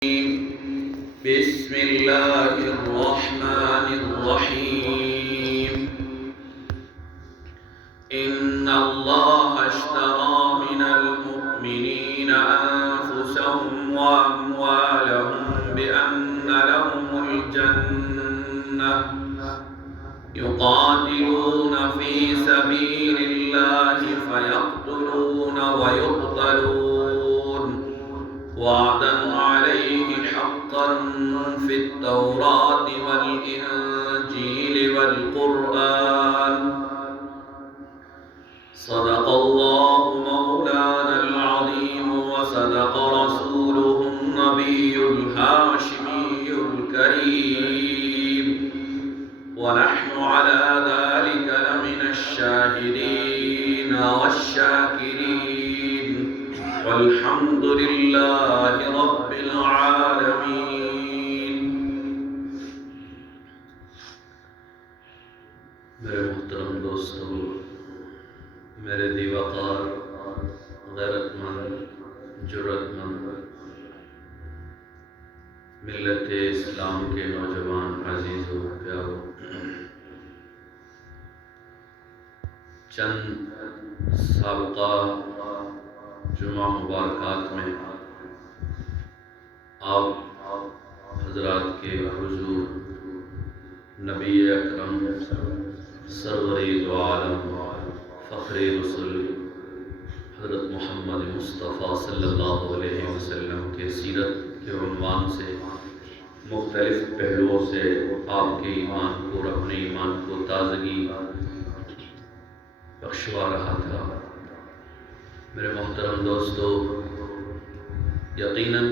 بسم الله الرحمن الرحيم إن الله اشترى من المؤمنين أنفسهم وأموالهم بأن لهم الجنة يقاتلون في سبيل الله فيقتلون ويقتلون وعدا عليه حقا في التوراة والإنجيل والقرآن صدق الله مولانا العظيم وصدق رسوله النبي الهاشمي الكريم ونحن على ذلك لمن الشاهدين والشاكرين والحمد لله رب العالمين. میرے محترم دوستو، میرے دیوقار، غیرت مند، جرأت مند ملت اسلام کے نوجوان عزیزوں پیاروں، چند سابقہ جمعہ مبارکات میں آپ حضرات کے حضور نبی اکرم سرور دو عالم فخر رسول حضرت محمد مصطفیٰ صلی اللہ علیہ وسلم کے سیرت کے عنوان سے مختلف پہلوؤں سے آپ کے ایمان کو اور اپنے ایمان کو تازگی بخشوا رہا تھا. میرے محترم دوستو، یقیناً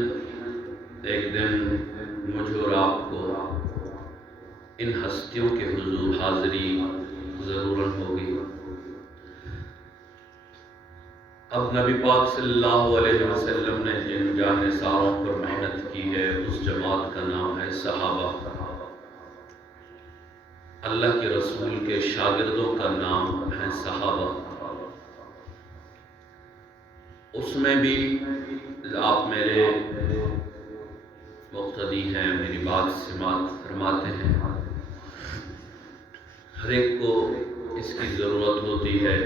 ایک دن مجھ اور آپ کو ان ہستیوں کے حضور حاضری ضرورت ہوگی. اب نبی پاک صلی اللہ علیہ وسلم نے جن جانثاروں پر محنت کی ہے اس جماعت کا نام ہے صحابہ. اللہ کے رسول کے شاگردوں کا نام ہے صحابہ. اس میں بھی آپ میرے مقتدی ہیں، میری بات سماعت فرماتے ہیں. ہر ایک کو اس کی ضرورت ہوتی ہے،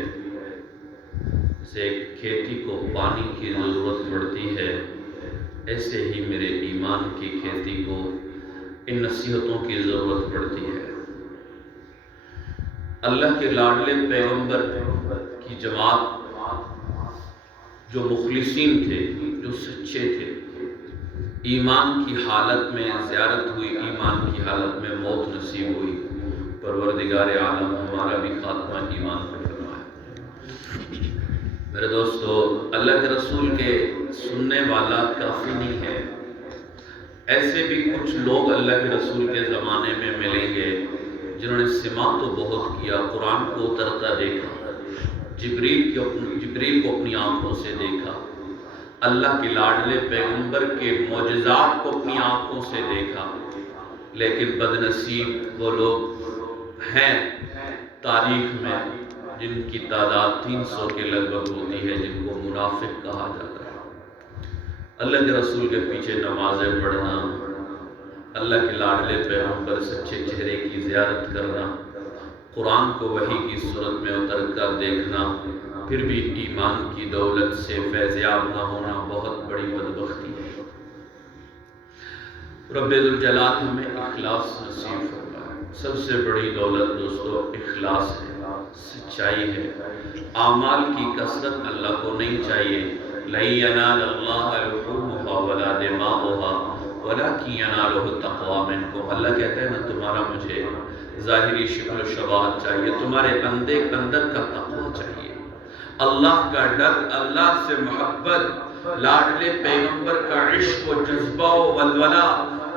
جیسے کھیتی کو پانی کی ضرورت پڑتی ہے، ایسے ہی میرے ایمان کی کھیتی کو ان نصیحتوں کی ضرورت پڑتی ہے. اللہ کے لاڈلے پیغمبر کی جماعت جو مخلصین تھے، جو سچے تھے، ایمان کی حالت میں زیارت ہوئی، ایمان کی حالت میں موت نصیب ہوئی. پروردگار عالم ہمارا بھی خاتمہ ایمان پر فرمائے. میرے دوستو، اللہ کے رسول کے سننے والا کافی نہیں ہے. ایسے بھی کچھ لوگ اللہ کے رسول کے زمانے میں ملیں گے جنہوں نے سماع تو بہت کیا، قرآن کو اترتا دیکھا، جبریل کو اپنی آنکھوں سے دیکھا، اللہ کے لاڈلے پیغمبر کے معجزات کو اپنی آنکھوں سے دیکھا، لیکن بدنصیب وہ لوگ ہیں تاریخ میں جن کی تعداد 300 کے لگ بھگ ہوتی ہے، جن کو منافق کہا جاتا ہے. اللہ کے رسول کے پیچھے نمازیں پڑھنا، اللہ کے لاڈلے پیغمبر سچے چہرے کی زیارت کرنا، قرآن کو وحی کی صورت میں اتر کر دیکھنا، پھر بھی ایمان کی دولت سے فیضیاب نہ ہونا بہت بڑی بدبختی ہے. رب ذوالجلال ہمیں اخلاص نصیب فرمائے. سب سے بڑی دولت دوستو اخلاص ہے، سچائی ہے. اعمال کی کثرت اللہ کو نہیں چاہیے. لَن يَنَالَ اللَّهَ لُحُومُهَا وَلَا دِمَاؤُهَا وَلَكِنْ يَنَالُهُ التَّقْوَىٰ مِنكُمْ. اللہ کہتے ہیں نا، تمہارا مجھے ظاہری شکل و شباہت چاہیے، تمہارے اندر کا تقویٰ چاہیے، اللہ کا ڈر، اللہ سے محبت، لاڈلے پیغمبر کا عشق و جذبہ و ولولہ،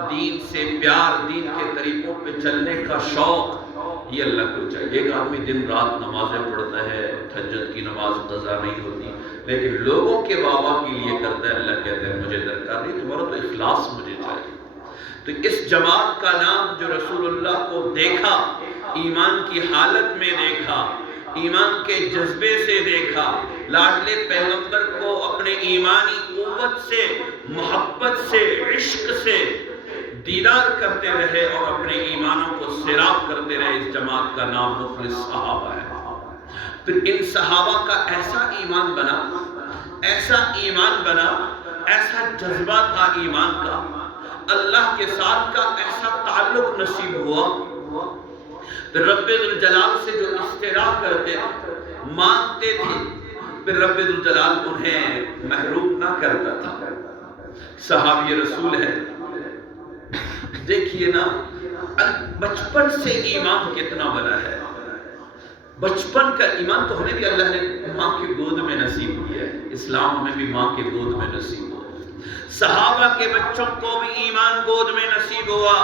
دین سے پیار، دین کے طریقوں پہ چلنے کا شوق، یہ اللہ کو چاہیے. ایک آدمی دن رات نمازیں پڑھتا ہے، تہجد کی نماز قضا نہیں ہوتی، لیکن لوگوں کے بابا کے لیے کرتا ہے. اللہ کہتے ہیں مجھے درکار نہیں، تمہارا تو اخلاص مجھے چاہیے. تو اس جماعت کا نام جو رسول اللہ کو دیکھا، ایمان کی حالت میں دیکھا، ایمان کے جذبے سے دیکھا، لاڈلے پیغمبر کو اپنے ایمانی قوت سے محبت سے، عشق سے دیدار کرتے رہے اور اپنے ایمانوں کو سیراب کرتے رہے، اس جماعت کا نام مخلص صحابہ ہے۔ پھر ان صحابہ کا ایسا ایمان بنا، ایسا ایمان بنا، ایسا جذبہ تھا ایمان کا، اللہ کے ساتھ کا ایسا تعلق نصیب ہوا، پھر رب ذوالجلال سے جو استراح کرتے تھے، مانگتے تھے، پھر رب ذوالجلال انہیں محروم نہ کرتا تھا۔ صحابی رسول ہے، دیکھیے نا بچپن سے ایمان کتنا بنا ہے۔ بچپن کا ایمان تو ہمیں بھی اللہ نے ماں کی گود میں نصیب کیا ہے، اسلام ہمیں بھی ماں کی گود میں نصیب ہوا۔ صحابہ کے بچوں کو بھی ایمان گود میں نصیب ہوا۔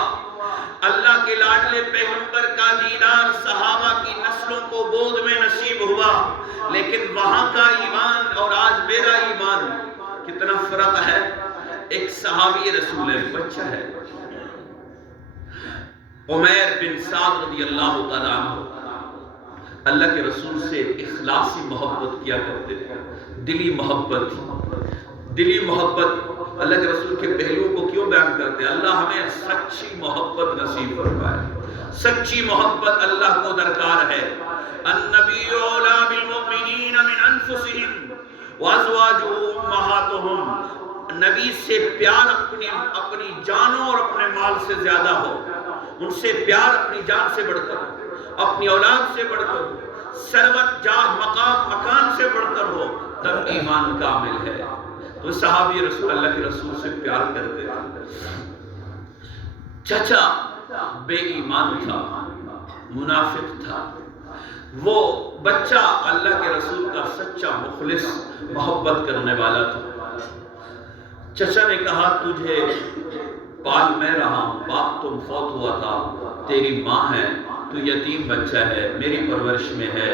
اللہ کے لاڈلے پیغمبر کا دیدار صحابہ کی نسلوں کو گود میں نصیب ہوا، لیکن وہاں کا ایمان اور آج میرا ایمان کتنا فرق ہے۔ ایک صحابی رسول ہے، بچہ ہے، عمیر بن سعد رضی اللہ تعالیٰ عنہ، اللہ کے رسول سے اخلاصی محبت کیا کرتے تھے، دلی محبت تھی، دلی محبت۔ اللہ کے رسول کے پہلوؤں کو کیوں بیان کرتے ہیں؟ اللہ ہمیں سچی محبت نصیب فرمائے۔ سچی محبت اللہ کو درکار ہے۔ النبی اولیٰ بالمؤمنین من انفسہم وازواجہ امہاتہم، نبی سے پیار اپنی جانوں اور اپنے مال سے زیادہ ہو، ان سے پیار اپنی جان سے بڑھ کر ہو، اپنی اولاد سے بڑھ کر ہو، ثروت جاہ مقام مکان سے بڑھ کر ہو، تب ایمان کامل ہے۔ تو صحابی رسول اللہ کے رسول سے پیار کرتے تھے۔ چچا بے ایمان تھا، منافق تھا، وہ بچہ اللہ کے رسول کا سچا مخلص محبت کرنے والا تھا۔ چچا نے کہا تجھے پال میں رہا ہوں، باپ تم فوت ہوا تھا، تیری ماں ہے، تو یتیم بچہ ہے، میری پرورش میں ہے،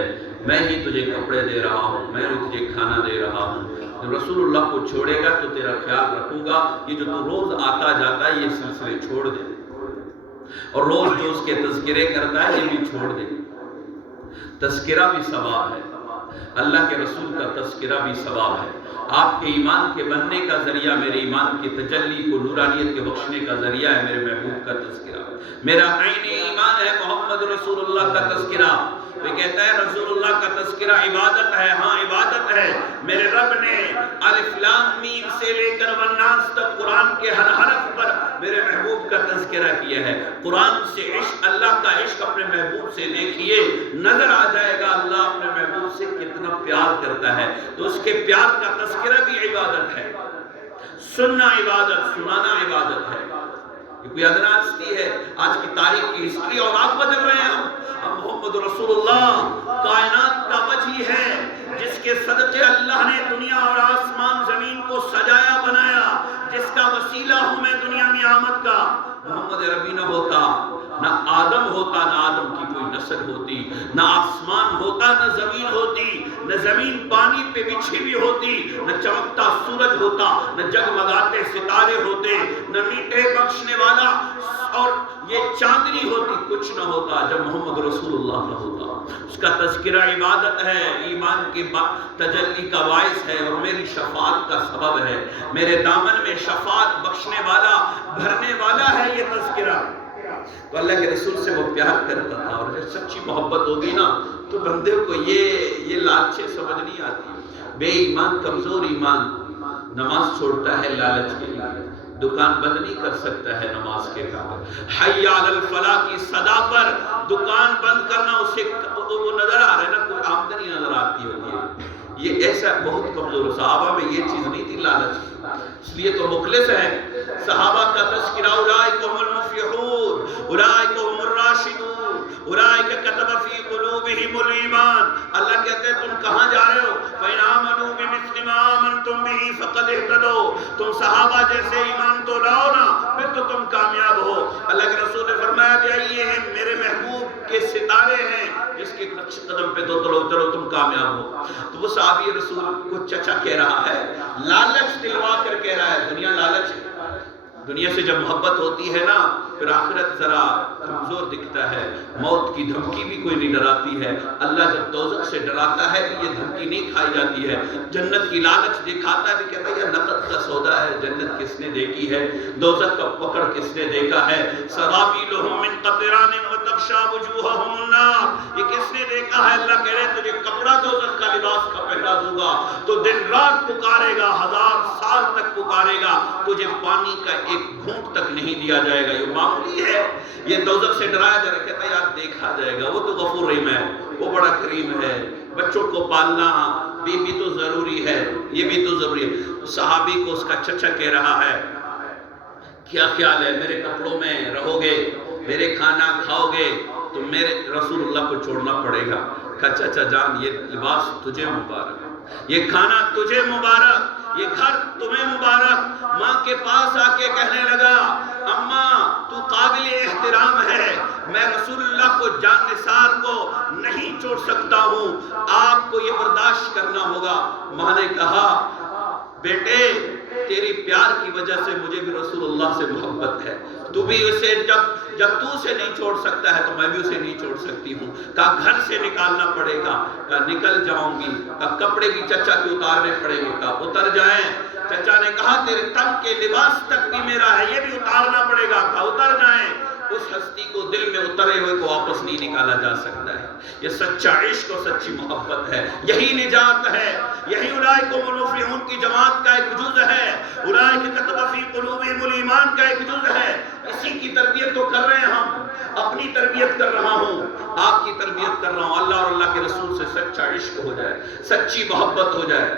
میں ہی تجھے کپڑے دے رہا ہوں، میں ہی تجھے کھانا دے رہا ہوں، جب رسول اللہ کو چھوڑے گا تو تیرا خیال رکھوں گا، یہ جو تو روز آتا جاتا ہے یہ سلسلے چھوڑ دے، اور روز جو اس کے تذکرے کرتا ہے یہ بھی چھوڑ دے۔ تذکرہ بھی ثواب ہے، اللہ کے رسول کا تذکرہ بھی ثواب ہے۔ آپ کے ایمان کے بننے کا ذریعہ، میرے ایمان کی تجلی کو نورانیت کے بخشنے کا ذریعہ ہے میرے محبوب کا تذکرہ۔ میرا عین ایمان ہے محمد رسول اللہ کا تذکرہ۔ وہ کہتا ہے رسول اللہ کا تذکرہ عبادت ہے، ہاں عبادت ہے۔ میرے رب نے الف لام میم سے لے کر والناس تک قرآن کے ہر حرف پر میرے محبوب کا تذکرہ کیا ہے۔ قرآن سے عشق، اللہ کا عشق اپنے محبوب سے دیکھیے، نظر آ جائے گا اللہ اپنے محبوب سے کتنا پیار کرتا ہے۔ تو اس کے پیار کا تذکرہ بھی عبادت ہے، سننا عبادت، سنانا عبادت ہے۔ یہ کوئی ادنا ہستی ہے، آج کی تاریخ کی ہسٹری اور آپ بدل رہے ہیں ہم محمد رسول اللہ کائنات کا وجہ ہے، جس کے صدقے اللہ نے دنیا اور آسمان زمین کو سجایا بنایا، جس کا وسیلہ ہوں میں دنیا میں آمد کا۔ محمد ربی نہ ہوتا، نہ آدم ہوتا، نہ آدم کی کوئی نسل ہوتی، نہ آسمان ہوتا، نہ زمین ہوتی، نہ زمین پانی پہ بچھی بھی ہوتی، نہ چمکتا سورج ہوتا، نہ جگمگاتے ستارے ہوتے، نہ میٹھے بخشنے والا اور یہ چاندنی ہوتی، کچھ نہ ہوتا جب محمد رسول اللہ نہ ہوتا۔ اس کا تذکرہ عبادت ہے، ایمان کی تجلی کا باعث ہے اور میری شفاعت کا سبب ہے۔ میرے دامن میں شفاعت بخشنے والا، بھرنے والا ہے یہ تذکرہ۔ تو اللہ کے رسول سے وہ پیار کرتا تھا، اور جب سچی محبت ہوگی نا تو بندے کو یہ لالچیں سمجھ نہیں آتی۔ بے ایمان، کمزور ایمان نماز چھوڑتا ہے لالچ کے لیے، دکان بند نہیں کر سکتا ہے نماز کے کام۔ حی علی الفلاح کی صدا پر دکان بند کرنا، اسے وہ نظر آ رہا ہے نا، کوئی آمدنی نظر آتی ہوتی ہے۔ یہ ایسا بہت کمزور، صحابہ میں یہ چیز نہیں تھی لالچ کی، اس لیے تو مخلص ہے۔ صحابہ کا تذکرہ اولئک هم المفلحون، اولئک هم الراشدون، اولئک کتب فی قلوبہم الایمان۔ اللہ کہتے ہیں تم کہاں جا رہے ہو؟ فإن آمنوا بمثل ما آمنتم به فقد اهتدوا۔ تم صحابہ جیسے ایمان تو لاؤ نا، پھر تو تم کامیاب ہو۔ اللہ کے رسول نے فرمایا بیائیہم، میرے محبوب کے ستارے ہیں جس کے نقش قدم پہ تو چلو تم کامیاب ہو۔ تو وہ صحابی رسول کو چچا کہہ رہا ہے، لالچ دلوا کر کہہ رہا ہے، دنیا لالچ ہے۔ دنیا سے جب محبت ہوتی ہے نا، پھر آخرت ذرا کمزور دکھتا ہے. موت کی دھمکی بھی کوئی نہیں ڈراتی ہے. اللہ جب دوزخ سے ڈراتا ہے بھی یہ دھمکی نہیں کھائی جاتی ہے. جنت کی لالچ دکھاتا ہے بھی کہتا ہے یہ نقد کا سودا ہے. جنت کس نے دیکھی ہے؟ دوزخ کا پکڑ کس نے دیکھا ہے؟ سرابیلہم من قطران وتغشا وجوہہم النار، یہ کس نے دیکھا ہے؟ اللہ کہہ رہے ہیں تجھے کپڑا دوزخ کا لباس کا پہنا دوں گا تو دن رات پکارے گا، 1000 سال تک پکارے گا، تجھے پانی کا ایک گھونٹ تک نہیں دیا جائے گا. یہ معمولی ہے. یہ دوزخ سے ڈرایا جا رہا ہے. کہتا ہے یار دیکھا جائے گا، وہ تو غفور رحیم ہے، وہ بڑا کریم ہے. بچوں کو پالنا بھی تو ضروری ہے، یہ بھی تو ضروری ہے. صحابی کو اس کا چچا کہہ رہا ہے کیا خیال ہے میرے کپڑوں میں رہو گے، میرے کھانا کھاؤ گے تو میرے رسول اللہ کو چھوڑنا پڑے گا. کہا چچا جان یہ لباس تجھے مبارک، یہ کھانا تجھے مبارک، یہ گھر تمہیں مبارک. ماں کے پاس آ کے کہنے لگا اماں تو قابل احترام ہے، میں رسول اللہ کو جان نثار کو نہیں چھوڑ سکتا ہوں، آپ کو یہ برداشت کرنا ہوگا. ماں نے کہا بیٹے تیری پیار کی وجہ سے مجھے بھی رسول اللہ سے محبت ہے، تو بھی اسے جب تو اسے نہیں چھوڑ سکتا ہے تو میں بھی اسے نہیں چھوڑ سکتی ہوں. کہا گھر سے نکالنا پڑے گا. کہا نکل جاؤں گی. کہا کپڑے بھی چچا کے اتارنے پڑیں گے. کہا اتر جائیں. چچا نے کہا تیرے تن کے لباس تک بھی میرا ہے، یہ بھی اتارنا پڑے گا. کہا اتر جائیں. اس ہستی کو دل میں اترے ہوئے کو واپس نہیں نکالا جا سکتا ہے. یہ سچا عشق اور سچی محبت ہے، یہی نجات ہے، یہی اولئک هم المفلحون کی جماعت کا ایک جز ہے. اولئک کتب فی قلوبہم الایمان کا ایک جز ہے. اسی کی تربیت تو کر رہے ہیں ہم. اپنی تربیت کر رہا ہوں، آپ کی تربیت کر رہا ہوں. اللہ اور اللہ کے رسول سے سچا عشق ہو جائے، سچی محبت ہو جائے،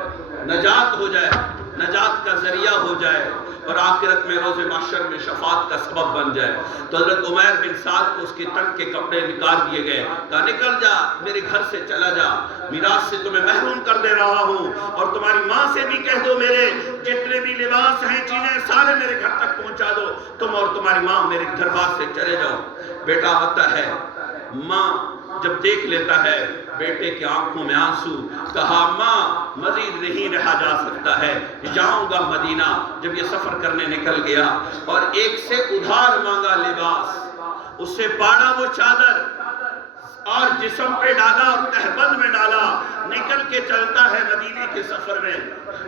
نجات ہو جائے، نجات کا ذریعہ ہو جائے اور آخرت میں روز محشر میں شفاعت کا سبب بن جائے. تو حضرت عمیر بن سعد کو اس کے تن کے کپڑے نکال دیے گئے. کہا نکل جا، میرے گھر سے چلا جا، میراث سے تمہیں محروم کر دے رہا ہوں. اور تمہاری ماں سے بھی کہہ دو میرے جتنے بھی لباس ہیں چیزیں سارے میرے گھر تک پہنچا دو. تم اور تمہاری ماں میرے دربار سے چلے جاؤ. بیٹا آتا ہے، ماں جب دیکھ لیتا ہے بیٹے کی آنکھوں میں آنسو، کہا ماں مزید نہیں رہا جا سکتا ہے، جاؤں گا مدینہ. جب یہ سفر کرنے نکل گیا اور ایک سے ادھار مانگا لباس، اس سے پاڑا وہ چادر اور جسم پہ ڈالا اور تہبند میں ڈالا، نکل کے چلتا ہے مدینے کے سفر میں.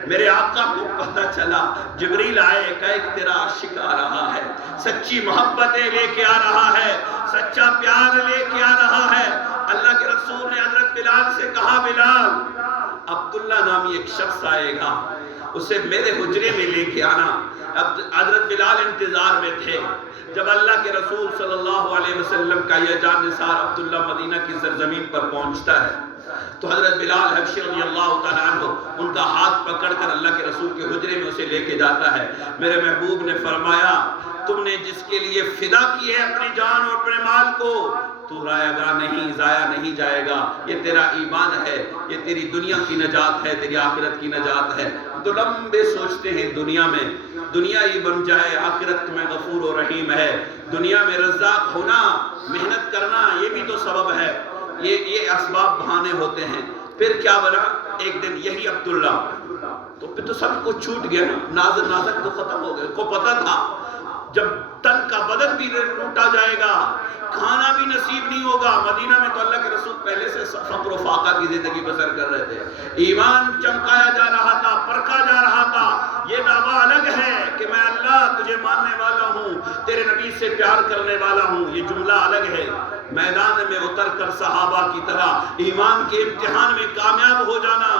میرے آقا کو پتہ چلا، جبریل آئے کہ ایک تیرا عاشق آ رہا ہے، سچی محبتیں لے کے آ رہا ہے، سچا پیار لے کے آ رہا ہے. اللہ کے رسول نے حضرت بلال سے کہا بلال عبداللہ نامی ایک شخص آئے گا، اسے میرے حجرے میں لے کے آنا. حضرت بلال انتظار میں تھے. جب اللہ کے رسول صلی اللہ علیہ وسلم کا یہ جان نثار عبداللہ مدینہ کی سرزمین پر پہنچتا ہے تو حضرت بلال حبشی رضی اللہ تعالیٰ عنہ ان کا ہاتھ پکڑ کر اللہ کے رسول کے حجرے میں اسے لے کے جاتا ہے. میرے محبوب نے فرمایا تم نے جس کے لیے فدا کی ہے اپنی جان اور اپنے مال کو، تو رائے گا نہیں، ضائع نہیں جائے گا. یہ تیرا ایمان ہے، یہ تیری دنیا کی نجات ہے، تیری آخرت کی نجات ہے. تو لمبے سوچتے ہیں دنیا میں دنیا ہی بن جائے، آخرت میں غفور و رحیم ہے. دنیا میں رزاق ہونا، محنت کرنا، یہ بھی تو سبب ہے. یہ اسباب بہانے ہوتے ہیں. پھر کیا بنا؟ ایک دن یہی عبداللہ، تو پھر تو سب کچھ چھوٹ گیا نا، نازک تو ختم ہو گئے. کو پتہ تھا جب تن کا بدن بھی لوٹا جائے گا، کھانا بھی نصیب نہیں ہوگا. مدینہ میں تو اللہ کے رسول پہلے سے فقر و فاقہ کی زندگی بسر کر رہے تھے. ایمان چمکایا جا رہا تھا، پرکھا جا رہا تھا. یہ دعویٰ الگ ہے کہ میں اللہ تجھے ماننے والا ہوں، تیرے نبی سے پیار کرنے والا ہوں، یہ جملہ الگ ہے. میدان میں اتر کر صحابہ کی طرح ایمان کے امتحان میں کامیاب ہو جانا،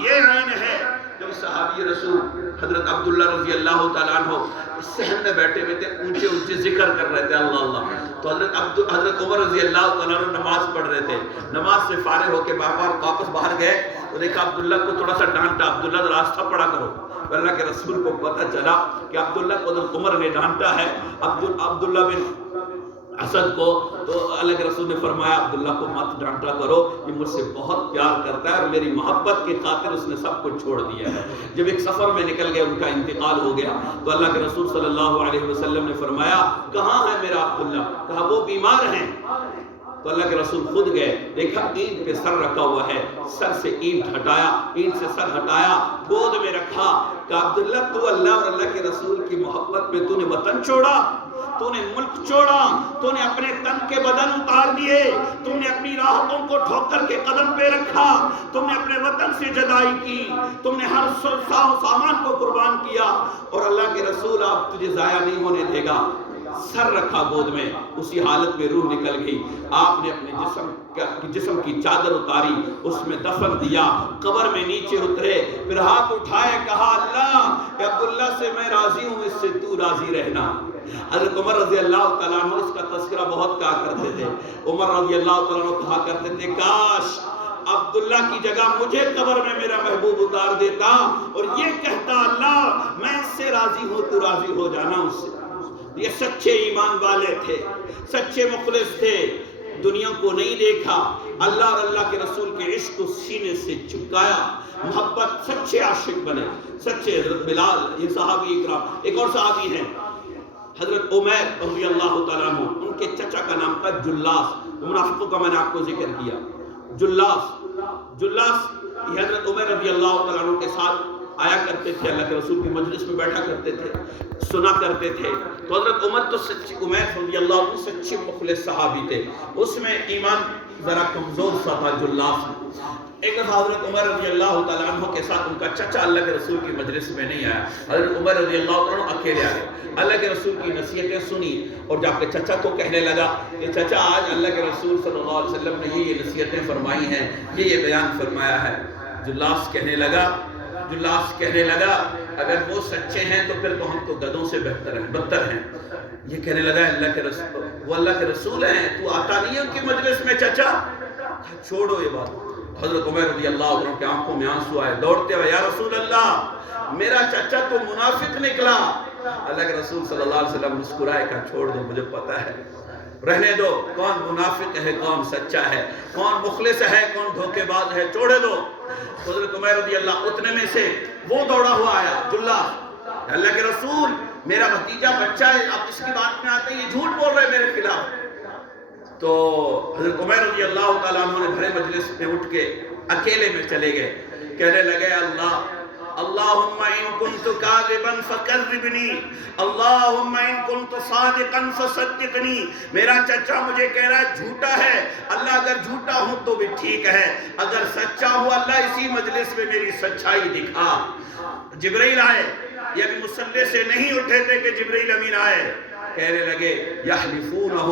یہ عین ہے. جب صحابی رسول حضرت عبداللہ رضی اللہ تعالیٰ عنہ صحن میں بیٹھے ہوئے تھے، اونچے اونچے ذکر کر رہے تھے اللہ اللہ. تو حضرت عمر رضی اللہ تعالیٰ عنہ نماز پڑھ رہے تھے. نماز سے فارغ ہو کے واپس باہر گئے اور دیکھا عبداللہ کو تھوڑا سا ڈانٹا، عبداللہ راستہ پڑا کرو. اللہ کے رسول کو پتہ چلا کہ عبداللہ کو حضرت عمر نے ڈانٹا ہے، عبداللہ بن اسد کو. تو اللہ کے رسول نے فرمایا عبداللہ کو مت ڈانٹا کرو، یہ مجھ سے بہت پیار کرتا ہے اور میری محبت کی خاطر اس نے سب کچھ چھوڑ دیا ہے. جب ایک سفر میں نکل گئے، ان کا انتقال ہو گیا، تو اللہ کے رسول صلی اللہ علیہ وسلم نے فرمایا کہاں ہے میرا عبداللہ؟ کہا وہ بیمار ہیں. تو اللہ کے رسول خود گئے، دیکھا اینٹ پہ سر رکھا ہوا ہے، سر سے اینٹ ہٹایا، اینٹ سے سر ہٹایا، گود میں رکھا. کہا عبداللہ تو اللہ اور اللہ کے رسول کی محبت میں تو نے وطن چھوڑا، تو نے ملک چھوڑا، تو نے اپنے تن کے بدن اتار دیے، تم نے اپنی راحتوں کو ٹھوکر کے قدم پہ رکھا، تم نے اپنے وطن سے جدائی کی، تم نے ہر سامان کو قربان کیا، اور اللہ کے رسول آپ تجھے ضائع نہیں ہونے دے گا۔ سر رکھا گود میں، اسی حالت میں روح نکل گئی، آپ نے اپنے جسم کی چادر اتاری، اس میں دفن دیا، قبر میں نیچے اترے، پھر ہاتھ اٹھائے، کہا اللہ کہ عبداللہ سے میں راضی ہوں، اس سے تو راضی رہنا۔ حضرت عمر رضی اللہ تعالیٰ عنہ اس کا تذکرہ بہت کہا کرتے تھے۔ عمر رضی اللہ تعالیٰ عنہ کہا کرتے تھے کاش عبداللہ کی جگہ مجھے قبر میں میرا محبوب اتار دیتا اور یہ کہتا اللہ میں اس سے راضی ہوں، تو راضی ہو جانا اس سے۔ یہ سچے ایمان والے تھے، سچے مخلص تھے، دنیا کو نہیں دیکھا، اللہ اور اللہ کے رسول کے عشق کو سینے سے چپکایا، محبت، سچے عاشق بنے، سچے۔ حضرت بلال، یہ صحابی اکرام، ایک اور صحابی ہیں حضرت عمیر رضی اللہ تعالیٰ عنہ، ان کے چچا کا نام تھا جلاس، منافقوں کا میں نے آپ کو ذکر کیا، جلاس یہ حضرت عمیر رضی اللہ تعالیٰ عنہ کے ساتھ آیا کرتے تھے، اللہ کے رسول کی مجلس میں بیٹھا کرتے تھے، سنا کرتے تھے۔ تو حضرت عمر تو سچی، عمیر رضی اللہ عنہ سچے مخلص صحابی تھے، اس میں ایمان ذرا کمزور سا تھا جلاس میں۔ ایک دفعہ حضرت عمر رضی اللہ تعالیٰ عنہ کے ساتھ ان کا چچا اللہ کے رسول کی مجلس میں نہیں آیا، حضرت عمر رضی اللہ تعالیٰ عنہ اکیلے آئے، اللہ کے رسول کی نصیحتیں سنی اور جا کے چچا کو کہنے لگا کہ چچا آج اللہ کے رسول صلی اللہ علیہ وسلم نے یہ نصیحتیں فرمائی ہیں، یہ بیان فرمایا ہے۔ جلاس کہنے لگا اگر وہ سچے ہیں تو پھر تو ہم تو گدھوں سے بدتر ہیں۔ یہ کہنے لگا اللہ کے رسول، وہ اللہ کے رسول ہیں، تو آتا نہیں ہے ان کی مجلس میں چچا؟ چھوڑو یہ بات۔ حضرت عمر رضی اللہ عنہ کی آنکھوں میں آنسو آئے، دوڑتے ہوئے یا رسول اللہ میرا چچا تو منافق نکلا۔ اللہ کے رسول صلی اللہ علیہ وسلم مسکرائے، کہا چھوڑ دو، مجھے پتا ہے، رہنے دو، کون منافق ہے کون سچا ہے، کون مخلص ہے کون دھوکے باز ہے، چھوڑے دو۔ حضرت عمر رضی اللہ اتنے میں سے وہ دوڑا ہوا آیا، جلاس، اللہ کے رسول میرا بھتیجا بچہ ہے، آپ اس کی بات میں آتے ہیں یہ جھوٹ بول رہے میرے خلاف۔ تو حضرت عمر رضی اللہ تعالیٰ عنہ نے بھرے مجلس میں اٹھ کے اکیلے میں چلے گئے، کہنے لگے اللہم ان کنت کاذبا فکذبنی، اللہم ان کنت صادقا فصدقنی۔ میرا چچا مجھے کہہ رہا ہے جھوٹا ہے، اللہ اگر جھوٹا ہوں تو بھی ٹھیک ہے، اگر سچا ہوں اللہ اسی مجلس میں میری سچائی دکھا۔ جبرائیل آئے، یہ ابھی مصلی سے نہیں اٹھے تھے کہ جبرائیل امین آئے، کہنے لگے یحلفونہ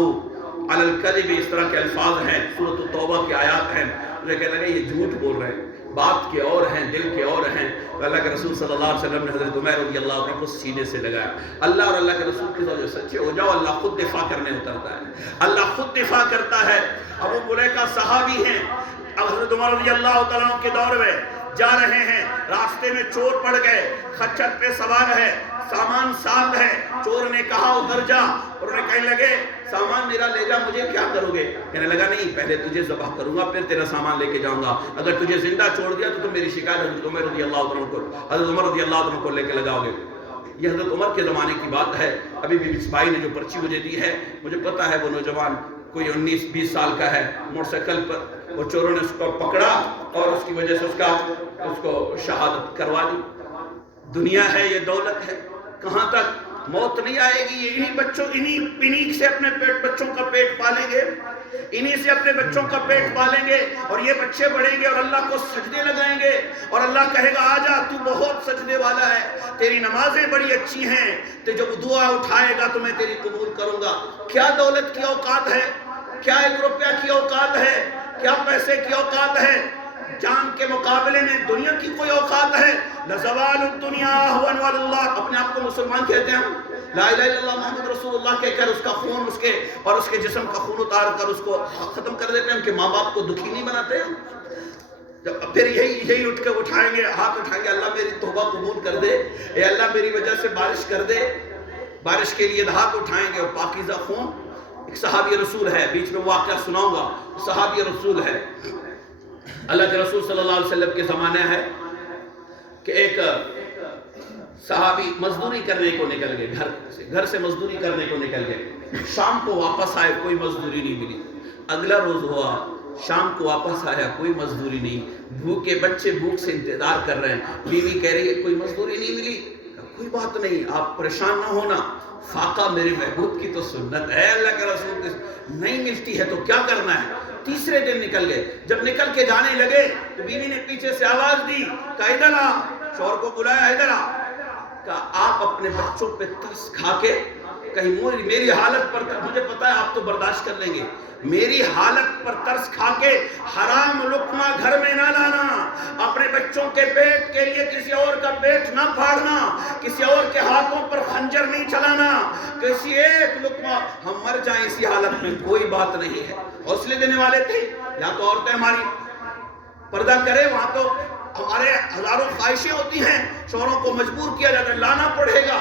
علی الکذب، اس طرح کے الفاظ ہیں، سورۃ التوبہ کی آیات ہیں، مجھے کہنے لگے یہ جھوٹ بول رہے ہیں، بات کے اور ہیں دل کے اور ہیں۔ تو اللہ کے رسول صلی اللہ علیہ وسلم نے حضرت عمر رضی اللہ عنہ کو سینے سے لگایا، اللہ اور اللہ کے رسول کی وجہ سے سچے ہو جاؤ، اللہ خود دفاع کرنے اترتا ہے، اللہ خود دفاع کرتا ہے۔ ابو ملیکہ صحابی ہیں، اب حضرت عمر رضی اللہ تعالیٰ عنہ کے دور میں جا رہے ہیں، راستے میں چور پڑ گئے، خچر پہ سوار ہے، سامان ساتھ ہے، چور نے کہا ادھر جا، اور انہیں کہنے لگے سامان میرا لے جا، مجھے کیا کرو گے؟ کہنے لگا نہیں، پہلے تجھے ذبح کروں گا پھر تیرا سامان لے کے جاؤں گا، اگر تجھے زندہ چھوڑ دیا تو تم میری شکایت حضرت عمر رضی اللہ عنہ کو لے کے لگاؤ گے۔ یہ حضرت عمر کے زمانے کی بات ہے۔ ابھی بھی اس بھائی نے جو پرچی مجھے دی ہے، مجھے پتا ہے وہ نوجوان کوئی 19-20 سال کا ہے، موٹر سائیکل پر وہ چوروں نے اس کو پکڑا اور اس کی وجہ سے اس کو شہادت کروا دی۔ دنیا ہے، یہ دولت ہے، کہاں تک؟ موت نہیں آئے گی، انہی سے اپنے بچوں کا پیٹ پالیں گے، انہی سے اپنے بچوں کا پیٹ پالیں گے، اور یہ بچے بڑھیں گے اور اللہ کو سجدے لگائیں گے، اور اللہ کہے گا آجا تو بہت سجدے والا ہے، تیری نمازیں بڑی اچھی ہیں، تو جب دعا اٹھائے گا تو میں تیری قبول کروں گا۔ کیا دولت کی اوقات ہے؟ کیا 1 روپیہ کی اوقات ہے؟ کیا پیسے کی اوقات ہے؟ جان کے مقابلے میں دنیا کی کوئی اوقات ہے؟ لزوال الدنیا هون واللہ، اپنے آپ کو مسلمان کہتے ہیں، لا الہ الا اللہ محمد رسول اللہ کہہ کر اس کا خون اور اس کے جسم کا خون اتار کر اس کو ختم کر دیتے ہیں، ان کے ماں باپ کو دکھی نہیں بناتے ہیں۔ پھر یہی اٹھ کے اٹھائیں گے، ہاتھ اٹھائیں گے، اللہ میری توبہ قبول کر دے، اے اللہ میری وجہ سے بارش کر دے، بارش کے لیے ہاتھ اٹھائیں گے، اور پاکیزہ خون۔ ایک صحابی رسول ہے، بیچ میں واقعہ سناؤں گا، صحابی رسول ہے، اللہ کے رسول صلی اللہ علیہ وسلم کے زمانہ ہے کہ ایک صحابی مزدوری کرنے کو نکل گئے، گھر سے مزدوری کرنے کو نکل گئے، شام کو واپس آئے، کوئی مزدوری نہیں ملی، اگلا روز ہوا، شام کو واپس آیا، کوئی مزدوری نہیں، بھوکے بچے بھوک سے انتظار کر رہے ہیں، بیوی کہہ رہی ہے کوئی مزدوری نہیں ملی، کوئی بات نہیں آپ پریشان نہ ہونا، فاقہ میرے محبوب کی تو سنت ہے، اللہ کے رسول کی نہیں ملتی ہے تو کیا کرنا ہے؟ تیسرے دن نکل گئے، جب نکل کے جانے لگے تو بیوی نے پیچھے سے آواز دی، کہا ادھر آ، شوہر کو بلایا، ادھر آ، کہا آپ اپنے بچوں پہ ترس کھا کے کہیں میری حالت پر، مجھے پتا ہے آپ تو برداشت کر لیں گے، میری حالت پر ترس کھا کے حرام لقمہ گھر میں نہ لانا، اپنے بچوں کے پیٹ کے لیے کسی اور کا پیٹ نہ پھاڑنا، کسی اور کے ہاتھوں پر خنجر نہیں چلانا، کسی ایک لقمہ ہم مر جائیں اسی حالت میں کوئی بات نہیں ہے۔ حوصلے دینے والے تھے، یا تو عورتیں ہماری پردہ کرے، وہاں تو ہمارے ہزاروں خواہشیں ہوتی ہیں، شوہروں کو مجبور کیا جاتا ہے، لانا پڑے گا،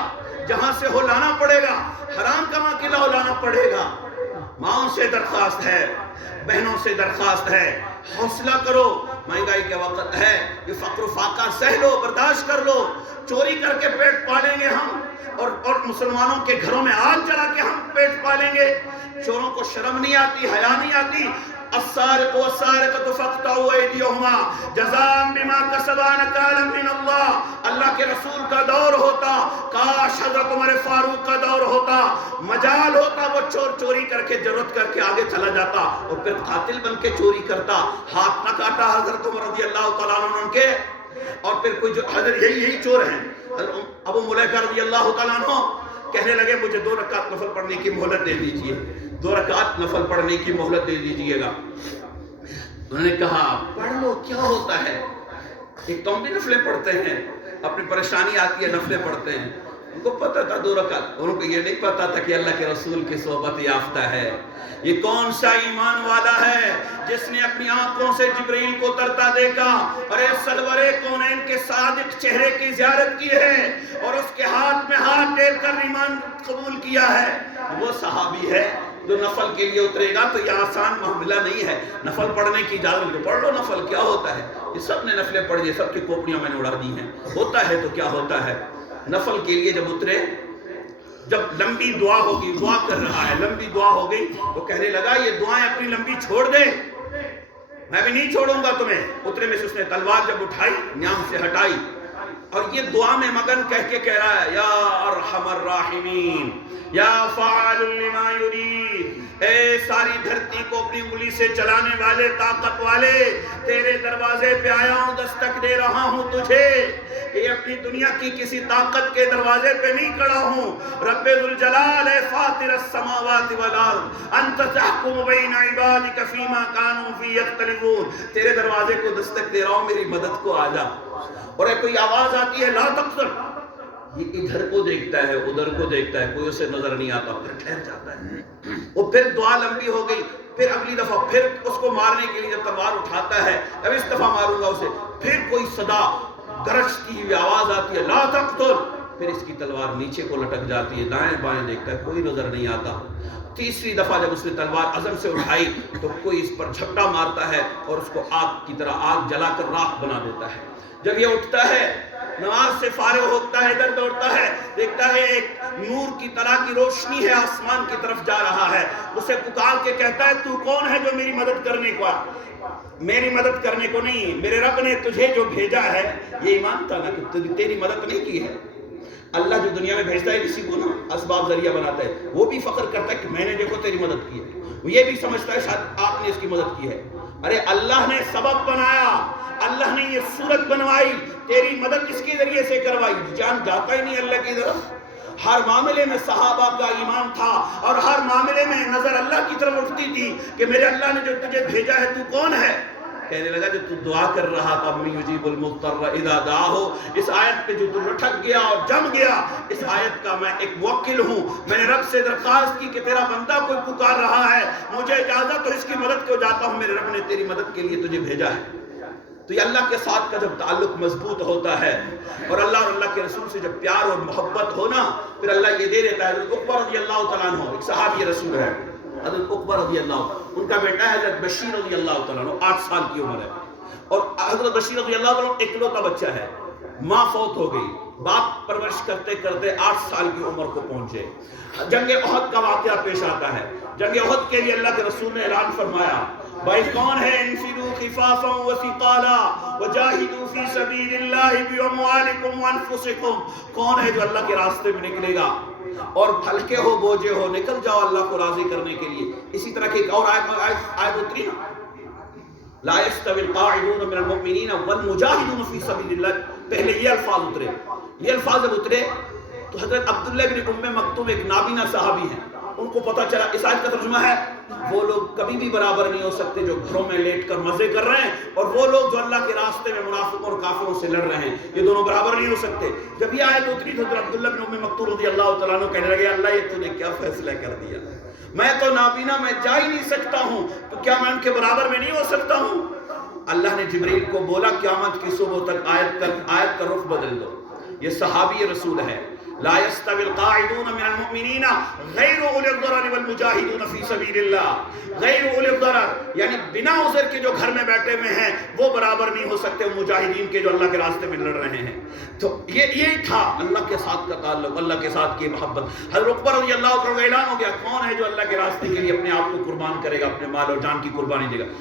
جہاں سے ہو لانا پڑے گا، حرام کما کے لانا پڑے گا۔ ماؤں سے درخواست ہے، بہنوں سے درخواست ہے، حوصلہ کرو، مہنگائی کے وقت ہے، یہ فقر و فاقہ سہ لو، برداشت کر لو، چوری کر کے پیٹ پالیں گے ہم، اور مسلمانوں کے گھروں میں آگ جلا کے ہم پیٹ پالیں گے۔ چوروں کو شرم نہیں آتی، حیا نہیں آتی۔ السارق والسارقة فاقطعوا أيديهما جزاء بما كسبا نكالا من اللہ۔ اللہ کے رسول کا دور ہوتا، کاش حضرت عمر فاروق کا دور ہوتا، مجال ہوتا، وہ چور چوری کر کے جرت کر کے آگے چلا جاتا اور پھر قاتل بن کے چوری کرتا، ہاتھ نہ کاٹا حضرت عمر رضی اللہ تعالیٰ عنہ کے، اور پھر کوئی جو حضرت یہی چور ہیں، ابو ملیکہ رضی اللہ تعالیٰ عنہ کہنے لگے مجھے 2 رکعت نفل پڑھنے کی مہلت دے دیجئے، 2 رکعت نفل پڑھنے کی مہلت دے دیجئے گا۔ انہوں نے کہا پڑھ لو، کیا ہوتا ہے، ایک تو ہم بھی نفلیں پڑھتے ہیں، اپنی پریشانی آتی ہے نفلیں پڑھتے ہیں، ان کو پتا تھا 2 رکعت، ان کو یہ نہیں پتا تھا کہ اللہ کے رسول کی صحبت یافتہ ہے۔ یہ کون سا ایمان والا ہے جس نے اپنی آنکھوں سے جبرائیل کو اترتا دیکھا اور اس سرور کونین کے صادق چہرے کی زیارت کی ہے اور اس کے ہاتھ میں ہاتھ ٹیک کر ایمان قبول کیا ہے؟ وہ صحابی ہے جو نفل کے لیے اترے گا۔ تو یہ آسان معاملہ نہیں ہے، نفل پڑھنے کی اجازت ہے، پڑھ لو نفل، کیا ہوتا ہے، یہ سب نے نفلیں پڑھ دی، سب کی کوپڑیاں میں نے اڑا دی ہیں، ہوتا ہے تو کیا ہوتا ہے۔ نفل کے لیے جب اترے، جب لمبی دعا ہوگی، دعا کر رہا ہے، لمبی دعا ہو گئی تو کہنے لگا یہ دعائیں اپنی لمبی چھوڑ دے، میں بھی نہیں چھوڑوں گا تمہیں۔ اترے میں سے اس نے تلوار جب اٹھائی، نیام سے ہٹائی اور یہ دعا میں مگن کہہ کے کہہ رہا ہے، یا ارحم الراحمین، یا فعال لما یرید، اے ساری دھرتی کو اپنی انگلی سے چلانے والے، طاقت والے، تیرے دروازے پہ آیا ہوں، دستک دے رہا ہوں تجھے۔ یہ اپنی دنیا کی کسی طاقت کے دروازے پہ نہیں کھڑا ہوں، رب ذوالجلال اے فاطر السماوات والارض، انت تحکم بین عبادک فیما کانوا فی یختلفون، تیرے دروازے کو دستک دے رہا ہوں، میری مدد کو آجا۔ اور کوئی آواز آتی ہے لا تقتل، یہ ادھر کو دیکھتا ہے، ادھر کو دیکھتا ہے، کوئی اسے نظر نہیں آتا، پھر ٹھہر جاتا ہے۔ وہ پھر دعا لمبی ہو گئی، پھر اگلی دفعہ پھر اس کو مارنے کے لیے جب تلوار اٹھاتا ہے، اب اس دفعہ ماروں گا اسے، پھر کوئی صدا گرجتی ہوئی آواز آتی ہے لا تقتل، پھر اس کی تلوار نیچے کو لٹک جاتی ہے، دائیں بائیں دیکھتا ہے، کوئی نظر نہیں آتا۔ تیسری دفعہ جب اس نے تلوار عزم سے اٹھائی تو کوئی اس پر جھپٹا مارتا ہے اور اس کو آگ کی طرح آگ جلا کر راکھ بنا دیتا ہے۔ جب یہ اٹھتا ہے، نماز سے فارغ ہوتا ہے، ادھر دوڑتا ہے، دیکھتا ہے ایک نور کی طرح کی روشنی ہے، آسمان کی طرف جا رہا ہے، اسے پکار کے کہتا ہے تو کون ہے جو میری مدد کرنے کو آیا؟ میری مدد کرنے کو نہیں، میرے رب نے تجھے جو بھیجا ہے، یہ ایمان تھا نا کہ تیری مدد نہیں کی ہے۔ اللہ جو دنیا میں بھیجتا ہے کسی کو نا اسباب ذریعہ بناتا ہے، وہ بھی فخر کرتا ہے کہ میں نے دیکھو تیری مدد کی ہے، وہ یہ بھی سمجھتا ہے شاید آپ نے اس کی مدد کی ہے۔ ارے اللہ نے سبب بنایا، اللہ نے یہ صورت بنوائی، تیری مدد اس کے ذریعے سے کروائی، جان جاتا ہی نہیں اللہ کی طرف۔ ہر معاملے میں صحابہ کا ایمان تھا اور ہر معاملے میں نظر اللہ کی طرف اٹھتی تھی کہ میرے اللہ نے جو تجھے بھیجا ہے تو کون ہے؟ کہنے لگا جو تو دعا کر رہا تھا من یجیب المضطر اذا دعاہ، اس آیت پہ جو تو لٹک گیا اور جم گیا، اس آیت کا میں ایک موکل ہوں، میں نے رب سے درخواست کی کہ تیرا بندہ کوئی پکار رہا ہے، مجھے اجازت تو اس کی مدد کو جاتا ہوں، میرے رب نے تیری مدد کے لیے تجھے بھیجا ہے۔ تو یہ اللہ کے ساتھ کا جب تعلق مضبوط ہوتا ہے اور اللہ کے رسول سے جب پیار اور محبت ہونا، پھر اللہ یہ دے دیتا ہے۔ حضرت عقبہ رضی اللہ تعالیٰ عنہ ایک صحابی رسول ہے، حضرت عقبہ رضی اللہ، ان کا بیٹا ہے حضرت بشیر رضی اللہ تعالیٰ عنہ، 8 سال کی عمر ہے، اور حضرت بشیر رضی اللہ عنہ اکلوتا بچہ ہے، ماں فوت ہو گئی، باپ پرورش کرتے کرتے 8 سال کی عمر کو پہنچے۔ جنگ احد کا واقعہ پیش آتا ہے، جنگ احد کے لیے اللہ کے رسول نے اعلان فرمایا بھائی کون ہے انفروا خفافا وثقالا وجاہدوا فی سبیل اللہ باموالکم وانفسکم، کون ہے جو اللہ کے راستے میں نکلے گا؟ اور ہلکے ہو بوجھے ہو نکل جاؤ اللہ کو راضی کرنے کے لیے. اسی طرح کی ایک اور آیت اتری نا، لا يستوي القاعدون من المؤمنین والمجاہدون فی سبیل اللہ. پہلے یہ الفاظ اترے. یہ الفاظ جب اترے تو حضرت عبداللہ بن ام مکتوم ایک نابینا صحابی ہیں، ان کو پتا چلا اس آیت کا ترجمہ ہے وہ لوگ کبھی بھی برابر نہیں ہو سکتے جو گھروں میں لیٹ کر مزے کر رہے ہیں اور وہ لوگ جو اللہ کے راستے میں منافقوں اور کافروں سے لڑ رہے ہیں، یہ دونوں برابر نہیں ہو سکتے. جب یہ آیت اتری تو حضرت عبداللہ بن ام مکتوم رضی اللہ تعالیٰ عنہ کہنے لگے اللہ یہ تو نے کیا فیصلہ کر دیا، میں تو نابینا میں جا ہی نہیں سکتا ہوں تو کیا میں ان کے برابر میں نہیں ہو سکتا ہوں. اللہ نے جبریل کو بولا قیامت کی صبح تک آیت کا رخ بدل دو. یہ صحابی رسول ہے. لا يستوي القاعدون من المؤمنین غیر اولی الضرر والمجاہدون فی سبیل اللہ. غیر اولی الضرر یعنی بنا عذر کے جو گھر میں بیٹھے ہوئے ہیں وہ برابر نہیں ہو سکتے مجاہدین کے جو اللہ کے راستے میں لڑ رہے ہیں. تو یہ تھا اللہ کے ساتھ کا تعلق، اللہ کے ساتھ کی محبت. حضرت عقبہ رضی اللہ عنہ کا اعلان ہو گیا کون ہے جو اللہ کے راستے کے لیے اپنے آپ کو قربان کرے گا، اپنے مال اور جان کی قربانی دے گا.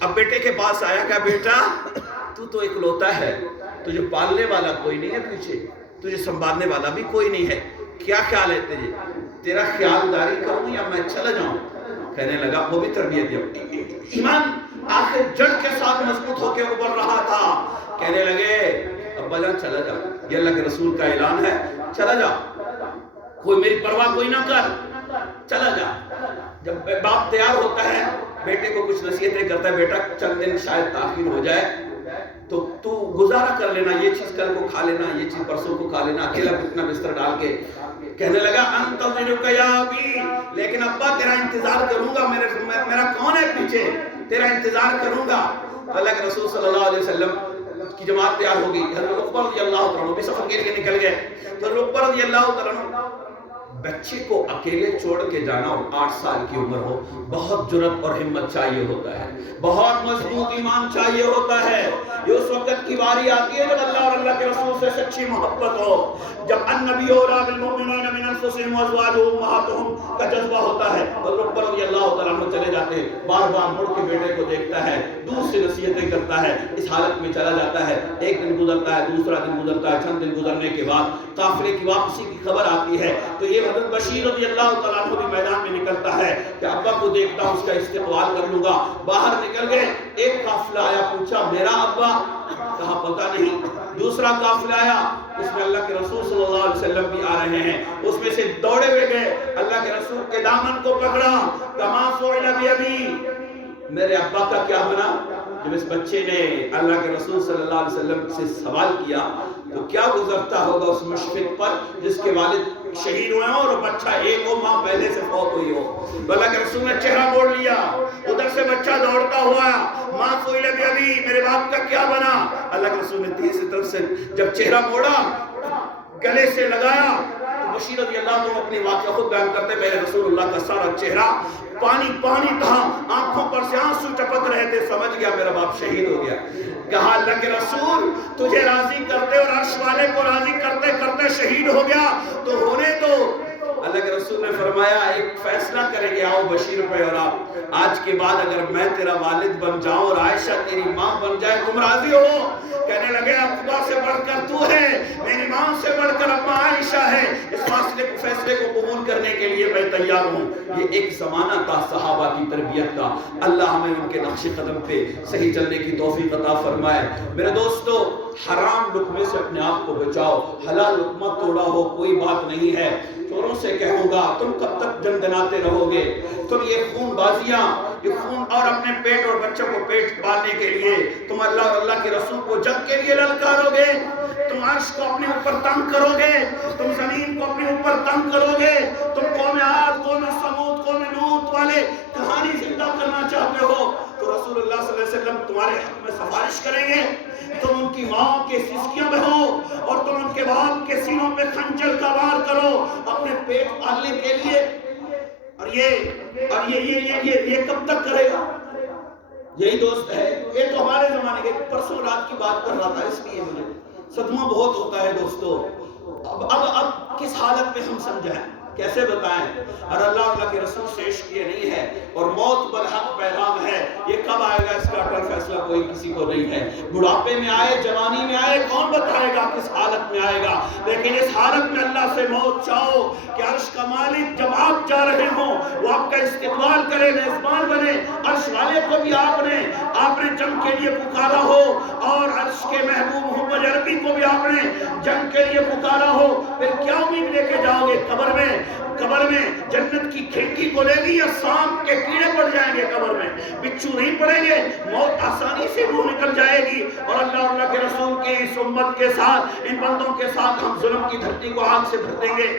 اب بیٹے کے پاس آیا کہ بیٹا تو اکلوتا ہے، تجھے پالنے والا کوئی نہیں ہے پیچھے، تجھے سنبھالنے والا بھی کوئی نہیں ہے، کیا خیال ہے تیرا خیال داری کروں یا میں چلا جاؤں. کہنے لگا وہ بھی تربیت ہے، ایمان آخر جڑ کے ساتھ مضبوط ہو کے ابھر رہا تھا. کہنے لگے ابا جان چلا جا، یہ اللہ کے رسول کا اعلان ہے، چلا جا، کوئی میری پرواہ کوئی نہ کر، چلا جا. جب باپ تیار ہوتا ہے بیٹے کو کچھ نصیحتیں کرتا ہے، بیٹا چند دن شاید تاخیر ہو جائے تو گزارا کر لینا، یہ چیز کل کو کھا لینا، یہ چیز پرسوں کو کھا لینا، اکیلا کتنا بستر ڈال کے. کہنے لگا انتظرک یا ابی، لیکن ابا تیرا انتظار کروں گا، میرا کون ہے پیچھے، تیرا انتظار کروں گا. اللہ کے رسول صلی اللہ علیہ وسلم کی جماعت تیار ہو گئی. حضرت عقبہ رضی اللہ تعالیٰ عنہ بھی سفر کے لیے نکل گئے. تو حضرت عقبہ رضی اللہ تعالیٰ عنہ بچے کو اکیلے چھوڑ کے جانا اور 8 سال کی عمر ہو، بہت جرأت اور ہمت چاہیے ہوتا ہے، بہت مضبوط ایمان چاہیے ہوتا ہے. یہ اس وقت کی باری آتی ہے جب اللہ اور اللہ کے رسول سے سچی محبت ہو، جب النبی اولیٰ بالمؤمنین من انفسہم وازواجہم امہاتہم کا جذبہ ہوتا ہے. حضرت عقبہ رضی اللہ تعالیٰ عنہ چلے جاتے ہیں، بار بار مڑ کے بیٹے کو دیکھتا ہے، دور سے نصیحتیں کرتا ہے، اس حالت میں چلا جاتا ہے. ایک دن گزرتا ہے، دوسرا دن گزرتا ہے، چند دن گزرنے کے بعد قافلے کی واپسی کی خبر آتی ہے. تو یہ حضرت بشیر رضی اللہ تعالیٰ عنہ بھی میدان میں نکلتا ہے کہ ابا کو دیکھتا ہوں اس کا استقبال کر لوں گا. باہر نکل گئے، ایک قافلہ آیا، پوچھا میرا ابا؟ کہا پتہ نہیں. دوسرا قافلہ آیا، اس میں اللہ کے رسول صلی اللہ علیہ وسلم بھی آ رہے ہیں. اس میں سے دوڑے ہوئے گئے، اللہ کے رسول کے دامن کو پکڑا. کما فعل بی، میرے ابا کا کیا بنا؟ جب اس بچے نے اللہ کے رسول صلی اللہ علیہ وسلم سے سوال کیا تو کیا گزرتا ہوگا اس مشفق پر جس کے والد شہید ہوئے ہوں اور بچہ ایک ہو، ماں پہلے سے فوت ہوئی ہو. اللہ کے رسول نے چہرہ موڑ لیا، ادھر سے بچہ دوڑتا ہوا، ماں فعل بی، میرے باپ کا کیا بنا؟ اللہ کے رسول نے تیسری طرف سے جب چہرہ موڑا، گلے سے لگایا تو بشیر رضی اللہ عنہ اپنی واقعہ خود بیان کرتے ہیں، میرے رسول اللہ کا سارا چہرہ پانی تھا، آنکھوں پر سے آنسو ٹپک رہے تھے. سمجھ گیا میرا باپ شہید ہو گیا. کہا اللہ کے رسول تجھے راضی کرتے اور عرش والے کو راضی کرتے کرتے شہید ہو گیا تو ہونے دو. اللہ کے رسول نے فرمایا ایک فیصلہ کریں گے، آؤ بشیر پہ اور آپ، آج کے بعد اگر میں تیرا والد بن جاؤں اور عائشہ تیری ماں بن جائے تم راضی ہو؟ کہنے لگے عقبہ سے بڑھ کر تو ہے، میری ماں سے بڑھ کر اما عائشہ ہے، اس فیصلے کو قبول کرنے کے لیے میں تیار ہوں. یہ ایک زمانہ تھا صحابہ کی تربیت کا. اللہ ہمیں ان کے نقش قدم پہ صحیح چلنے کی توفیق عطا فرمائے. میرے دوستو حرام لقمے سے اپنے آپ کو بچاؤ، حلال لقمہ توڑا ہو کوئی بات نہیں ہے. چوروں سے کہوں گا تم کب تک دندناتے رہو گے؟ تم یہ خون بازیاں، یہ خون اور اپنے پیٹ اور بچوں کو پیٹ پالنے کے لیے تم اللہ اور اللہ کے رسول کو جنگ کے لیے للکارو گے. تم عرش کو اپنے اوپر تنگ کرو گے، تم زمین کو اپنے اوپر تنگ کرو گے. تم قوم عاد، قوم سمود، قوم لوط والے کہانی زندہ کرنا چاہتے ہو تو رسول اللہ صلی اللہ علیہ وسلم تمہارے حق میں سفارش کریں گے. تم ان کی ماں کے سسکیاں میں ہو اور تم ان کے باپ کے سینوں پہ خنجر کا وار کرو اپنے پیٹ پالنے کے لیے. اور یہ کب تک کرے گا؟ یہی دوست ہے. یہ تو ہمارے زمانے کے، پرسوں رات کی بات کر رہا تھا، اس لیے مجھے صدمہ بہت ہوتا ہے دوستو. اب کس حالت میں ہم سمجھائیں؟ کیسے بتائیں؟ اور اللہ کے رسول سے عشق یہ نہیں ہے اور موت برحق پیغام ہے، یہ کب آئے گا اس کا اٹل فیصلہ کوئی کسی کو نہیں ہے۔ بڑھاپے میں آئے، جوانی میں آئے، کون بتائے گا کس حالت میں آئے گا؟ لیکن اس حالت میں اللہ سے موت چاہو کہ عرش کا مالک جب آپ جا رہے ہوں وہ آپ کا استقبال کرے، میزبان بنے۔ عرش والے کو بھی آپ نے جنگ کے لیے پکارا ہو، اور عرش کے محبوب محمد عربی کو بھی آپ نے جنگ کے لیے پکارا ہو، پھر کیا امید لے کے جاؤ گے قبر میں جنت کی کھڑکی کو لے لی یا سانپ کے کیڑے پڑ جائیں گے؟ قبر میں بچھو نہیں پڑیں گے، موت آسانی سے روح نکل جائے گی۔ اور اللہ کے رسول کی اس امت کے ساتھ، ان بندوں کے ساتھ ہم ظلم کی دھرتی کو آگ سے بھر دیں گے۔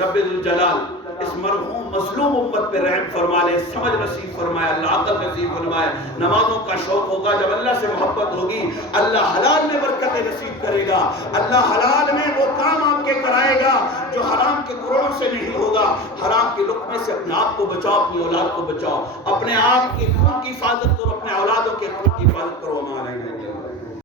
رب ذوالجلال اس مرحوم مظلوم امت پہ رحم فرما لے، سمجھ نصیب فرمائے، اللہ عقل نصیب فرمائے۔ نمازوں کا شوق ہوگا، جب اللہ سے محبت ہوگی اللہ حلال میں برکتیں نصیب کرے گا، اللہ حلال میں وہ کام آپ کے کرائے گا جو حرام کے کروڑوں سے نہیں ہوگا۔ حرام کے لقمے سے اپنے آپ کو بچاؤ، اپنی اولاد کو بچاؤ، اپنے آپ کی خون کی حفاظت کرو، اپنے اولادوں کے خون کی حفاظت کرو۔ ہمارے